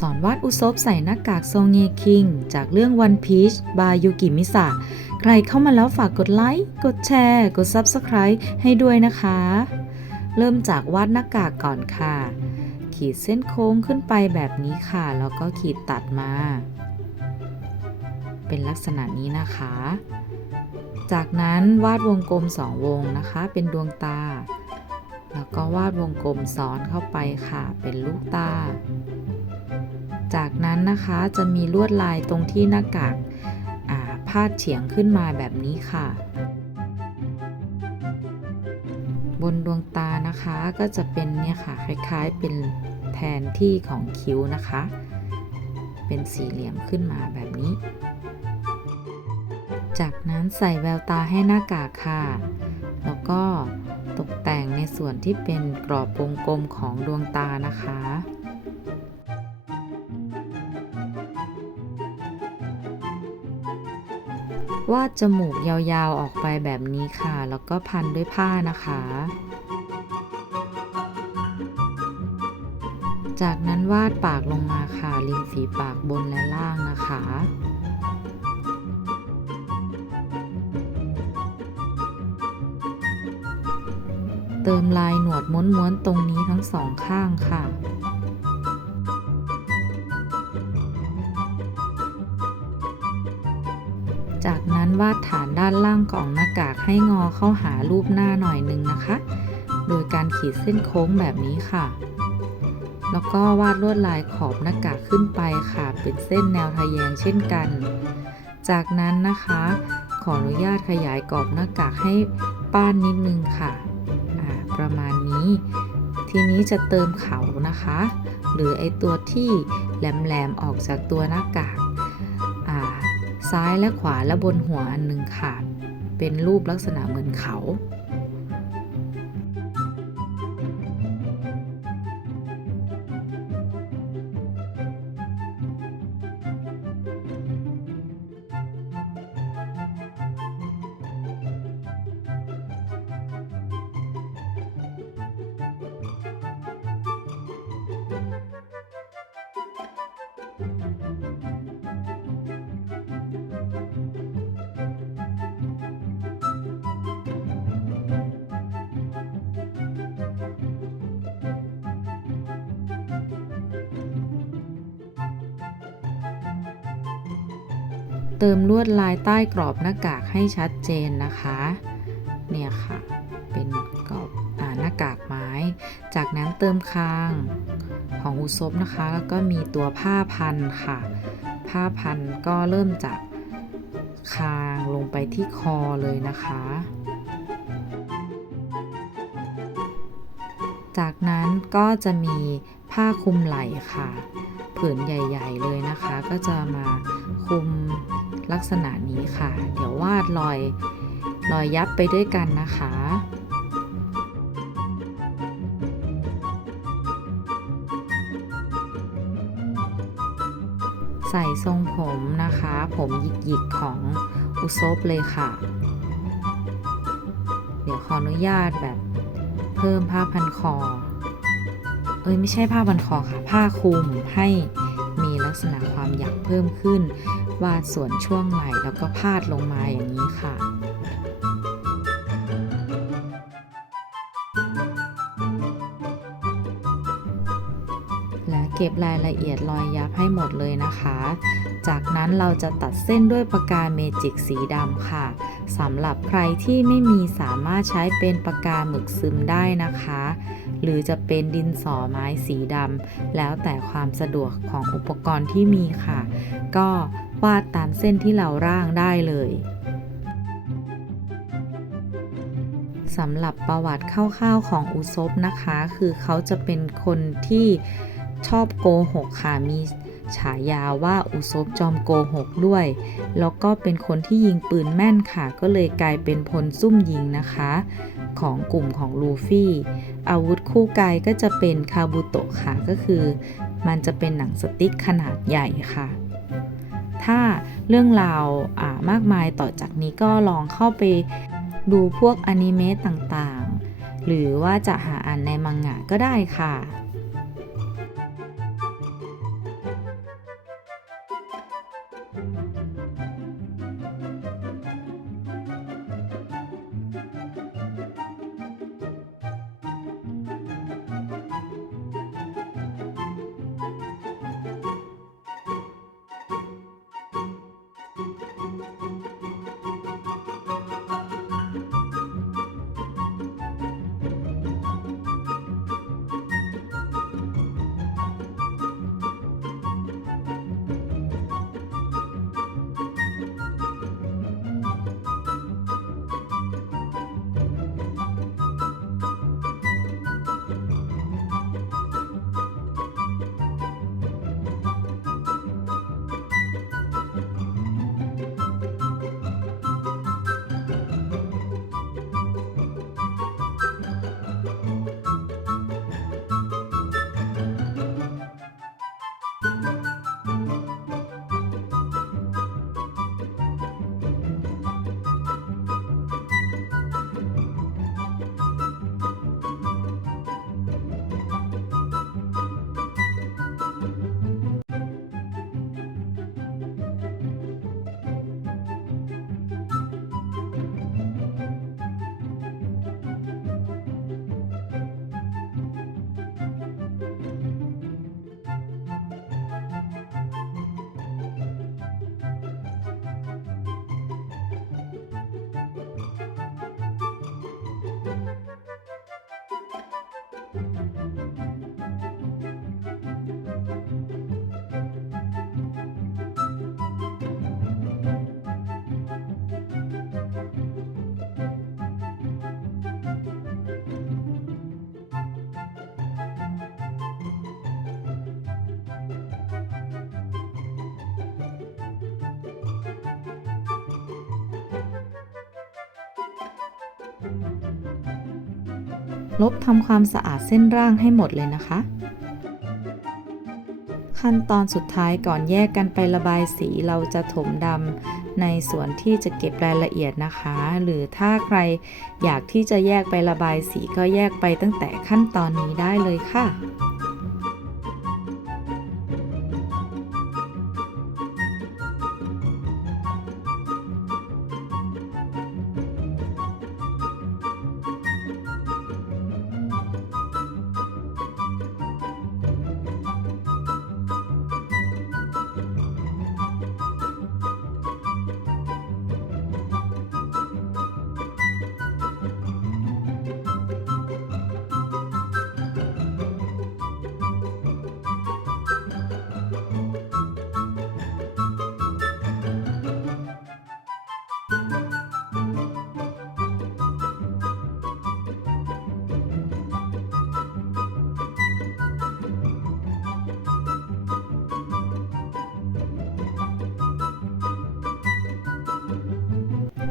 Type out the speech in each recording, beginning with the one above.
สอนวาดอุซบใส่หน้ากากโซเงคิง จากเรื่อง One Piece บายยูกิมิสะใครเข้ามาแล้วฝากกดไลค์ กดแชร์ กด Subscribe ให้ด้วยนะคะ เริ่มจากวาดหน้ากากก่อนค่ะ ขีดเส้นโค้งขึ้นไปแบบนี้ค่ะ แล้วก็ขีดตัดมา เป็นลักษณะนี้นะคะ จากนั้นวาดวงกลมสองวงนะคะ เป็นดวงตาแล้วก็วาดวงกลมซ้อนเข้าไปค่ะ เป็นลูกตา จากนั้นนะคะจะมีลวดลายตรงที่หน้ากากาพาดเฉียงขึ้นมาแบบนี้ค่ะ บนดวงตานะคะก็จะเป็นเนี่ยค่ะคล้ายๆเป็นแทนที่ของคิ้วนะคะ เป็นสี่เหลี่ยมขึ้นมาแบบนี้ จากนั้นใส่แววตาให้หน้ากากค่ะ แล้วก็ตกแต่งในส่วนที่เป็นกรอบวงกลมของดวงตานะคะ วาดจมูกยาวๆออกไปแบบนี้ค่ะ แล้วก็พันด้วยผ้านะคะ จากนั้นวาดปากลงมาค่ะริมฝีปากบนและล่างนะคะเติมลายหนวดม้วนๆตรงนี้ทั้งสองข้างค่ะ วาดฐานด้านล่างของหน้ากากให้งอเข้าหารูปหน้าหน่อยหนึ่งนะคะ โดยการขีดเส้นโค้งแบบนี้ค่ะ แล้วก็วาดลวดลายขอบหน้ากากขึ้นไปค่ะ เป็นเส้นแนวทะแยงเช่นกัน จากนั้นนะคะ ขออนุญาตขยายกรอบหน้ากากให้ป้านนิดนึงค่ะ ประมาณนี้ ทีนี้จะเติมเขานะคะ หรือไอตัวที่แหลมๆออกจากตัวหน้ากาก ซ้ายและขวาและบนหัวอันหนึ่งค่ะเป็นรูปลักษณะเหมือนเขา เติมลวดลายใต้กรอบหน้ากากให้ชัดเจนนะคะ เนี่ยค่ะ เป็นกรอบหน้ากากไม้ จากนั้นเติมคางของอุซบนะคะ แล้วก็มีตัวผ้าพันค่ะ ผ้าพันก็เริ่มจากคางลงไปที่คอเลยนะคะ จากนั้นก็จะมี ผ้าคลุมไหล่ค่ะ ผืนใหญ่ ๆ เลยนะคะ ก็จะมาคลุมลักษณะนี้ค่ะ เดี๋ยววาดรอยรอยยับไปด้วยกันนะคะใส่ทรงผมนะคะ ผมหยิกๆของอุซบเลยค่ะ เดี๋ยวขออนุญาตแบบเพิ่มผ้าพันคอ เอ้ยไม่ใช่ผ้าพันคอค่ะ ผ้าคลุมให้มีลักษณะความหยักเพิ่มขึ้น วาดส่วนช่วงไหล่แล้วก็พาดลงมาอย่างนี้ค่ะและเก็บรายละเอียดรอยยับให้หมดเลยนะคะ จากนั้นเราจะตัดเส้นด้วยปากกาเมจิกสีดำค่ะ สำหรับใครที่ไม่มีสามารถใช้เป็นปากกาหมึกซึมได้นะคะ หรือจะเป็นดินสอไม้สีดำแล้วแต่ความสะดวกของอุปกรณ์ที่มีค่ะ ก็วาดตามเส้นที่เราร่างได้เลยสำหรับประวัติคร่าวๆของอุซบนะคะ คือเขาจะเป็นคนที่ชอบโกหกค่ะมีฉายาว่าอุซบจอมโกหกด้วย แล้วก็เป็นคนที่ยิงปืนแม่นค่ะ ก็เลยกลายเป็นพลซุ่มยิงนะคะ ของกลุ่มของลูฟี่ อาวุธคู่กายก็จะเป็นคาบุโตะค่ะ ก็คือ มันจะเป็นหนังสติ๊กขนาดใหญ่ค่ะ ถ้าเรื่องราวอ่ามากมายต่อจากนี้ก็ลองเข้าไปดูพวกอนิเมะต่างๆ หรือว่าจะหาอ่านในมังงะก็ได้ค่ะ ลบทำความสะอาดเส้นร่างให้หมดเลยนะคะ ขั้นตอนสุดท้ายก่อนแยกกันไประบายสีเราจะถมดำในส่วนที่จะเก็บรายละเอียดนะคะ หรือถ้าใครอยากที่จะแยกไประบายสีก็แยกไปตั้งแต่ขั้นตอนนี้ได้เลยค่ะ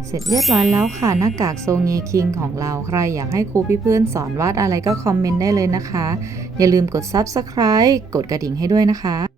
เสร็จเรียบร้อยแล้วค่ะหน้ากากโซเงคิงของเราใครอยากให้ครูพี่เพื่อนสอนวาดอะไรก็คอมเมนต์ได้เลยนะคะ อย่าลืมกด Subscribe กดกระดิ่งให้ด้วยนะคะ